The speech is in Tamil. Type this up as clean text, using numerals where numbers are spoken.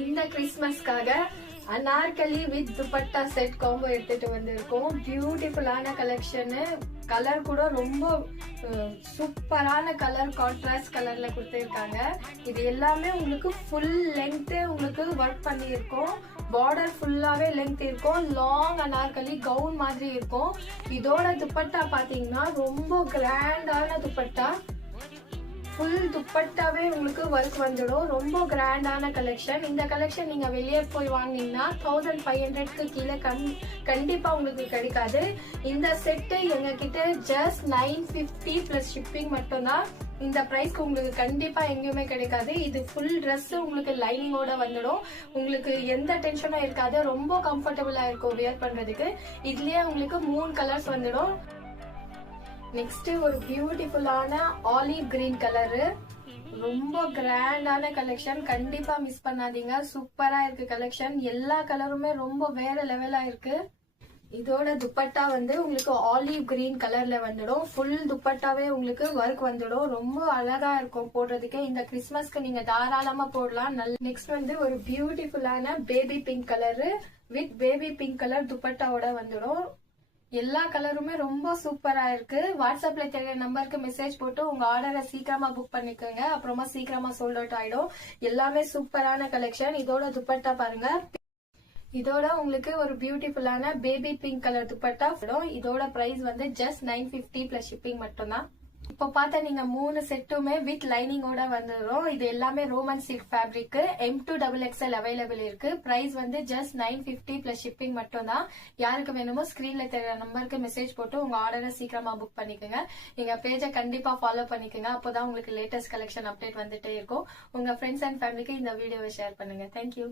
இந்த கிறிஸ்மஸ்க்காக Anarkali with dupatta set combo எடுத்துட்டு வந்திருக்கோம். பியூட்டிஃபுல்லான கலெக்ஷனு. கலர் கூட ரொம்ப சூப்பரான கலர், கான்ட்ராஸ்ட் கலர்ல கொடுத்துருக்காங்க. இது எல்லாமே உங்களுக்கு ஃபுல் லெங்த் உங்களுக்கு ஒர்க் பண்ணியிருக்கோம். பார்டர் ஃபுல்லாவே லெங்த் இருக்கும். லாங் அனார்கலி கவுன் மாதிரி இருக்கும். இதோட துப்பட்டா பாத்தீங்கன்னா ரொம்ப கிராண்டான துப்பட்டா. ஃபுல் துப்பட்டாவே உங்களுக்கு ஒர்க் வந்துடும். ரொம்ப கிராண்டான கலெக்ஷன். இந்த கலெக்ஷன் நீங்க வெளியே போய் வாங்கினீங்கன்னா 1500க்கு கீழே கண்டிப்பா உங்களுக்கு கிடைக்காது. இந்த செட்டு எங்க கிட்ட ஜஸ்ட் 950 பிளஸ் ஷிப்பிங் மட்டும்தான். இந்த பிரைஸ்க்கு உங்களுக்கு கண்டிப்பா எங்கேயுமே கிடைக்காது. இது ஃபுல் ட்ரெஸ் உங்களுக்கு லைனிங்கோட வந்துடும். உங்களுக்கு எந்த டென்ஷனும் இருக்காது. ரொம்ப கம்ஃபர்டபுளா இருக்கும் வியர் பண்றதுக்கு. இதுலயே உங்களுக்கு 3 கலர்ஸ் வந்துடும். நெக்ஸ்ட் ஒரு பியூட்டிஃபுல்லான ஆலிவ் கிரீன் கலரு. ரொம்ப கிராண்டான கலெக்ஷன். கண்டிப்பா மிஸ் பண்ணாதீங்க. சூப்பரா இருக்கு கலெக்ஷன். எல்லா கலருமே ரொம்ப வேற லெவலா இருக்கு. இதோட துப்பட்டா வந்து உங்களுக்கு ஆலிவ் கிரீன் கலர்ல வந்துடும். ஃபுல் துப்பட்டாவே உங்களுக்கு ஒர்க் வந்துடும். ரொம்ப அழகா இருக்கும் போடுறதுக்கு. இந்த கிறிஸ்மஸ்க்கு நீங்க தாராளமா போடலாம். நெக்ஸ்ட் வந்து ஒரு பியூட்டிஃபுல்லான baby pink colour with baby pink colour துப்பட்டாவோட வந்துடும். எல்லா கலருமே ரொம்ப சூப்பரா இருக்கு. வாட்ஸ்அப்ல தெரிய நம்பருக்கு மெசேஜ் போட்டு உங்க ஆர்டரை சீக்கிரமா புக் பண்ணிக்கோங்க. அப்புறமா சீக்கிரமா சோல்ட் அவுட் ஆயிடும். எல்லாமே சூப்பரான கலெக்ஷன். இதோட துப்பட்டா பாருங்க. இதோட உங்களுக்கு ஒரு பியூட்டிஃபுல்லான பேபி பிங்க் கலர் துப்பட்டா. இதோட பிரைஸ் வந்து ஜஸ்ட் 950 பிளஸ் ஷிப்பிங் மட்டும்தான். இப்போ பார்த்தா நீங்க 3 செட்டுமே வித் லைனிங்கோட வந்துடும். இது எல்லாமே Roman silk fabric. M2 XXL available இருக்கு. பிரைஸ் வந்து ஜஸ்ட் 950 பிளஸ் ஷிப்பிங் மட்டும் தான். யாருக்கு வேணுமோ ஸ்கிரீன்ல தெரிய நம்பருக்கு மெசேஜ் போட்டு உங்க ஆர்டரை சீக்கிரமா புக் பண்ணிக்கோங்க. எங்க பேஜை கண்டிப்பா ஃபாலோ பண்ணிக்கோங்க. அப்போதான் உங்களுக்கு லேட்டஸ்ட் கலெக்ஷன் அப்டேட் வந்துட்டே இருக்கும். உங்க ஃப்ரெண்ட்ஸ் அண்ட் ஃபேமிலிக்கு இந்த வீடியோவை ஷேர் பண்ணுங்க. தேங்க்யூ.